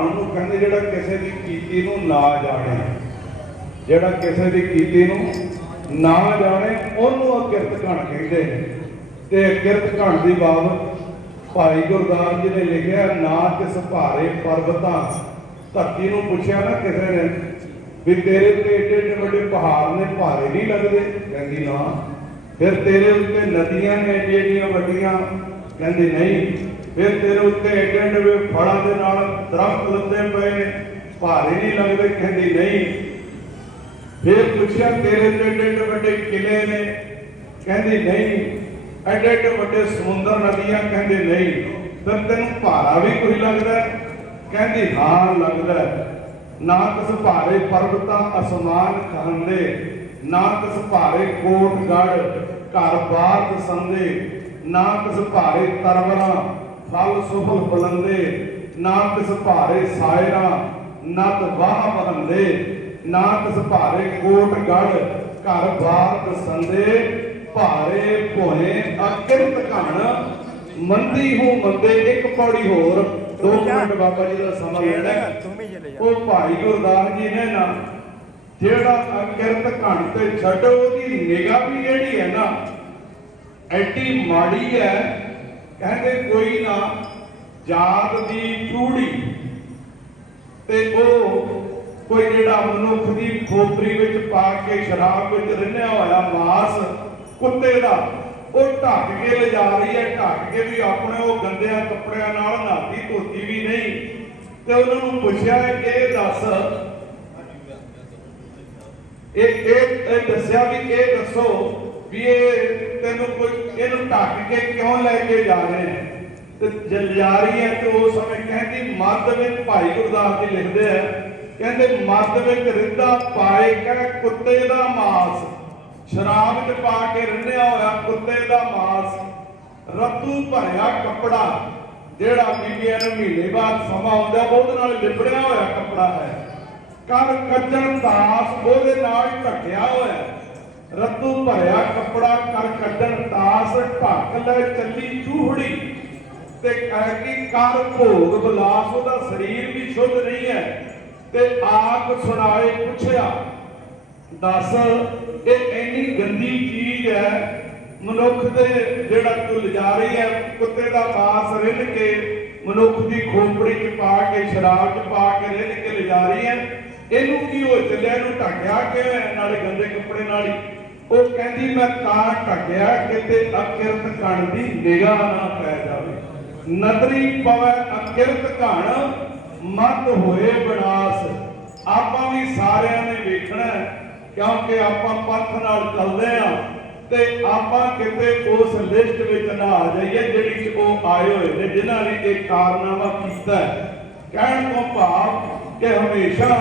ਘਣ ਨੂੰ ਕਹਿੰਦੇ ਜਿਹੜਾ ਕਿਸੇ ਦੀ ਕੀਤੀ ਨੂੰ ਨਾ ਜਾਣੇ, ਜਿਹੜਾ ਕਿਸੇ ਦੀ ਕੀਤੀ ਨੂੰ ਨਾ ਜਾਣੇ, ਉਹਨੂੰ ਅਕਿਰਤ ਘਣ ਕਹਿੰਦੇ ਨੇ। ਤੇ ਅਕਿਰਤ ਘਣ ਦੀ ਬਾਬਤ ਭਾਈ ਗੁਰਦਾਸ ਜੀ ਨੇ ਲਿਖਿਆ, ਨਾ ਕਿਸ ਭਾਰੇ ਪਰਬਤਾਂ, ਧਰਤੀ ਨੂੰ ਪੁੱਛਿਆ ਨਾ ਕਿਸੇ ਨੇ ਵੀ ਤੇਰੇ ਉੱਤੇ ਏਡੇ ਏਡੇ ਵੱਡੇ ਪਹਾੜ ਨੇ, ਭਾਰੇ ਨਹੀਂ ਲੱਗਦੇ? ਕਹਿੰਦੀ ਨਾ। ਫਿਰ ਤੇਰੇ ਉੱਤੇ ਨਦੀਆਂ ਨੇ ਜਿਹੜੀਆਂ ਵੱਡੀਆਂ, ਕਹਿੰਦੇ ਨਹੀਂ। ਫਿਰ ਤੇਰੇ ਉੱਤੇ ਏਡੇ ਏਡੇ ਫਲਾਂ ਦੇ ਨਾਲ ਦਰਖਤ ਲੱਦੇ ਪਏ ਨੇ। ਭਾਰੇ ਨਹੀਂ ਲੱਗਦੇ ਕਹਿੰਦੀ ਨਹੀਂ। ਫਿਰ ਪੁੱਛਿਆ, ਤੇਰੇ ਤੇ ਏਡੇ ਵੱਡੇ ਕਿਲੇ ਨੇ? ਕਹਿੰਦੀ ਨਹੀਂ। ਐਡੇ ਐਡੇ ਵੱਡੇ ਸਮੁੰਦਰ ਨਦੀਆਂ, ਕਹਿੰਦੇ ਨਹੀਂ। ਫਿਰ ਤੈਨੂੰ ਭਾਰਾ ਵੀ ਕੋਈ ਲੱਗਦਾ? ਕਹਿੰਦੀ ਹਾਂ, ਲੱਗਦਾ। ਨਾ ਕਿਸ ਭਾਰੇ ਪਰਬਤਾਂ ਅਸਮਾਨ ਖਹੰਦੇ ਨਾ ਕਿਸ ਭਾਰੇ ਕੋਟ ਗੜ ਘਰ ਬਾਰ ਦਸੰਦੇ, ਨਾ ਕਿਸ ਭਾਰੇ ਤਰਵਰਾਂ ਫਲ ਸੁਫਲ ਬਲੰਦੇ ਨਾ ਕਿਸ ਭਾਰੇ ਸਾਇਰਾ ਨਦ ਵਾਹ ਬਹੰਦੇ ਨਾ ਕਿਸ ਭਾਰੇ ਕੋਟ ਗੜ ਘਰ ਬਾਰ ਦਸੰਦੇ ਭਾਰੇ ਭੋਏ ਅਕਿਰਤ ਘਣ ਮੰਦੀ ਹੂੰ ਮੰਦੇ ਇੱਕ ਪੌੜੀ ਹੋਰ। ਦੋ ਮਿੰਟ ਬਾਬਾ ਜੀ ਦਾ ਸਮਾਂ ਲੈਣਾ ਉਹ ਭਾਈ ਗੁਰਦਾਸ ਜੀ ਨੇ ਨਾ ਜਿਹੜਾ ਅਕਿਰਤ ਘਣ ਤੇ ਛੱਡੋ ਉਹਦੀ ਨਿਗਾਹ ਵੀ ਜਿਹੜੀ ਹੈ ਨਾ ਐਡੀ ਮਾੜੀ ਹੈ ਕਹਿੰਦੇ ਕੋਈ ਨਾ ਜਾਤ ਦੀ ਚੂੜੀ ਤੇ ਉਹ ਕੋਈ ਜਿਹੜਾ ਮਨੁੱਖ ਦੀ ਖੋਪਰੀ ਵਿੱਚ ਪਾ ਕੇ ਸ਼ਰਾਬ ਵਿੱਚ ਰਿੰਨਿਆ ਹੋਇਆ ਮਾਸ ਕੁੱਤੇ ਦਾ, ਉਹ ਢੱਕ ਕੇ ਲਿਜਾ ਰਹੀ ਹੈ, ਢੱਕ ਕੇ ਵੀ ਆਪਣੇ ਉਹ ਗੰਦਿਆਂ ਕੱਪੜਿਆਂ ਨਾਲ ਨਹਾਤੀ ਧੋਤੀ ਵੀ ਨਹੀਂ। ਤੇ ਉਹਨਾਂ ਨੂੰ ਪੁੱਛਿਆ, ਇਹ ਦੱਸ ਇਹ ਇਹ ਦੱਸਿਆ ਵੀ ਇਹ ਦੱਸੋ ਵੀ ਇਹ ਤੈਨੂੰ ਕੋਈ ਇਹਨੂੰ ਢੱਕ ਕੇ ਕਿਉਂ ਲੈ ਕੇ ਜਾ ਰਹੇ ਨੇ? ਤੇ ਜਦ ਜਾ ਰਹੀ ਹੈ ਤੇ ਉਸ ਸਮੇਂ ਕਹਿੰਦੀ, ਮੱਧ ਵਿੱਚ ਭਾਈ ਗੁਰਦਾਸ ਜੀ ਲਿਖਦੇ ਆ, ਕਹਿੰਦੇ, ਮੱਧ ਵਿੱਚ ਰਿੱਧਾ ਪਾਏ ਕਹ ਕੁੱਤੇ ਦਾ ਮਾਸ। ਸ਼ਰਾਬ ਚ ਪਾ ਕੇ ਰਿੰਨਿਆ ਹੋਇਆ ਕੁੱਤੇ ਦਾ ਮਾਸ। ਰੱਤੂ ਭਰਿਆ ਕੱਪੜਾ। ਜਿਹੜਾ ਬੀਬੀਆਂ ਨੂੰ ਮਹੀਨੇ ਬਾਅਦ ਸਮਾਂ ਆਉਂਦਾ, ਉਹਦੇ ਨਾਲ ਲਿਪੜਿਆ ਹੋਇਆ ਕੱਪੜਾ ਹੈ। ਕਰ ਕੱਜਣ ਦਾਸ ਉਹਦੇ ਨਾਲ ਢੱਕਿਆ ਹੋਇਆ। ਰੱਤੂ ਭਰਿਆ ਕੱਪੜਾ ਕਰ ਕੱਢਣ ਤਾਸ ਢੱਕ ਲੈ ਚੱਲੀ ਚੂਹੜੀ। ਤੇ ਕਹਿ ਕੀ ਕਰ ਭੋਗ ਬਲਾਸ ਉਹਦਾ ਸਰੀਰ ਵੀ ਸ਼ੁੱਧ ਨਹੀਂ ਹੈ। ਤੇ ਆਪ ਸੁਣਾਏ ਪੁੱਛਿਆ, ਦੱਸ, ਇਹ ਇੰਨੀ ਗੰਦੀ ਚੀਜ਼ ਹੈ, ਮਨੁੱਖ ਦੇ ਜਿਹੜਾ ਤੂੰ ਲਿਜਾ ਰਹੀ ਹੈ, ਕੁੱਤੇ ਦਾ ਮਾਸ ਰਿੰਨ ਕੇ ਮਨੁੱਖ ਦੀ ਖੋਪੜੀ ਚ ਪਾ ਕੇ, ਸ਼ਰਾਬ ਚ ਪਾ ਕੇ ਰਿੰਨ ਕੇ ਲਿਜਾ ਰਹੀ ਹੈ। ਇਹਨੂੰ ਕੀ ਹੋ ਚੱਲਿਆ ਇਹਨੂੰ ਢੱਕਿਆ ਕਿਵੇਂ ਨਾਲੇ ਗੰਦੇ ਕੱਪੜੇ ਨਾਲ ਹੀ? ਉਹ ਕਹਿੰਦੀ, ਮੈਂ ਤਾਂ ਢੱਕਿਆ ਕਿਤੇ ਅਕਿਰਤ ਕਣ ਦੀ ਨਿਗਾਹ ਨਾ ਪੈ ਜਾਵੇ। ਨਦਰੀ ਪਵੈ ਅਕਿਰਤ ਕਣ ਮਤ ਹੋਏ ਵਿਨਾਸ਼ ਆਪਾਂ ਵੀ ਸਾਰਿਆਂ ਨੇ ਵੇਖਣਾ ਕਿਉਂਕਿ ਆਪਾਂ ਪੰਥ ਨਾਲ ਚੱਲਦੇ ਆ ਤੇ ਆਪਾਂ ਕਿਤੇ ਉਸ ਲਿਸਟ ਵਿੱਚ ਨਾ ਆ ਜਾਈਏ ਜਿਹੜੀ ਚ ਉਹ ਆਏ ਹੋਏ ਨੇ, ਜਿਨ੍ਹਾਂ ਨੇ ਇਹ ਕਾਰਨਾਮਾ ਕੀਤਾ ਕਹਿਣ ਤੋਂ ਭਾਵ ਕਿ ਹਮੇਸ਼ਾ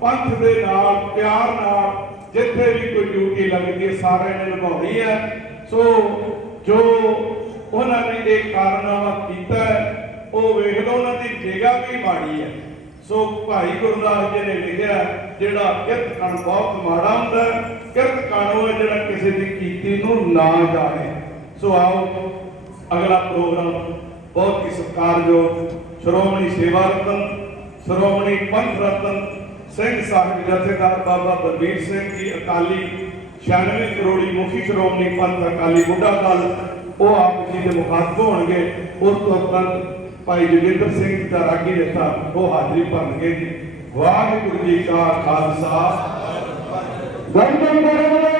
ਪੰਥ ਦੇ ਨਾਲ, ਪਿਆਰ ਨਾਲ ਜਿੱਥੇ ਵੀ ਕੋਈ ਡਿਊਟੀ ਲੱਗਦੀ ਹੈ, ਸਾਰਿਆਂ ਨੇ ਨਿਭਾਉਣੀ ਹੈ। ਸੋ ਜੋ ਉਹਨਾਂ ਨੇ ਇਹ ਕਾਰਨਾਮਾ ਕੀਤਾ ਉਹ ਵੇਖ ਲਓ, ਉਹਨਾਂ ਦੀ ਨਿਗਾਹ ਵੀ ਮਾੜੀ ਹੈ। ਸੋ ਭਾਈ ਗੁਰਦਾਸ ਜੀ ਨੇ ਲਿਖਿਆ, ਜਿਹੜਾ ਕਿਰਤ ਕਣ ਬਹੁਤ ਮਾੜਾ ਹੁੰਦਾ ਕਿਰਤ ਕਣ ਹੈ ਜਿਹੜਾ ਕਿਸੇ ਦੀ ਕੀਤੀ ਨੂੰ ਨਾ ਜਾਣੇ। ਸੋ ਆਓ, ਅਗਲਾ ਪ੍ਰੋਗਰਾਮ, ਬਹੁਤ ਹੀ ਸਤਿਕਾਰਯੋਗ ਸ਼੍ਰੋਮਣੀ ਸੇਵਾ ਰਤਨ, ਸ਼੍ਰੋਮਣੀ ਪੰਥ ਰਤਨ ਸਿੰਘ ਸਾਹਿਬ ਜਥੇਦਾਰ ਬਾਬਾ ਬਲਬੀਰ ਸਿੰਘ ਜੀ, ਅਕਾਲੀ 96 ਕਰੋੜੀ ਮੁਖੀ ਸ਼੍ਰੋਮਣੀ ਪੰਥ ਅਕਾਲੀ ਬੁੱਢਾ ਦਲ, ਉਹ ਆਪ ਜੀ ਦੇ ਮੁਖਾਤਬ ਹੋਣਗੇ। ਉਸ ਤੋਂ ਉਪਰੰਤ ਭਾਈ ਜੋਗਿੰਦਰ ਸਿੰਘ ਦਾ ਰਾਗੀ ਜਥਾ ਉਹ ਹਾਜ਼ਰੀ ਭਰਨਗੇ ਜੀ। ਵਾਹਿਗੁਰੂ ਜੀ ਕਾ ਖਾਲਸਾ। ਵਾਹਿਗੁਰੂ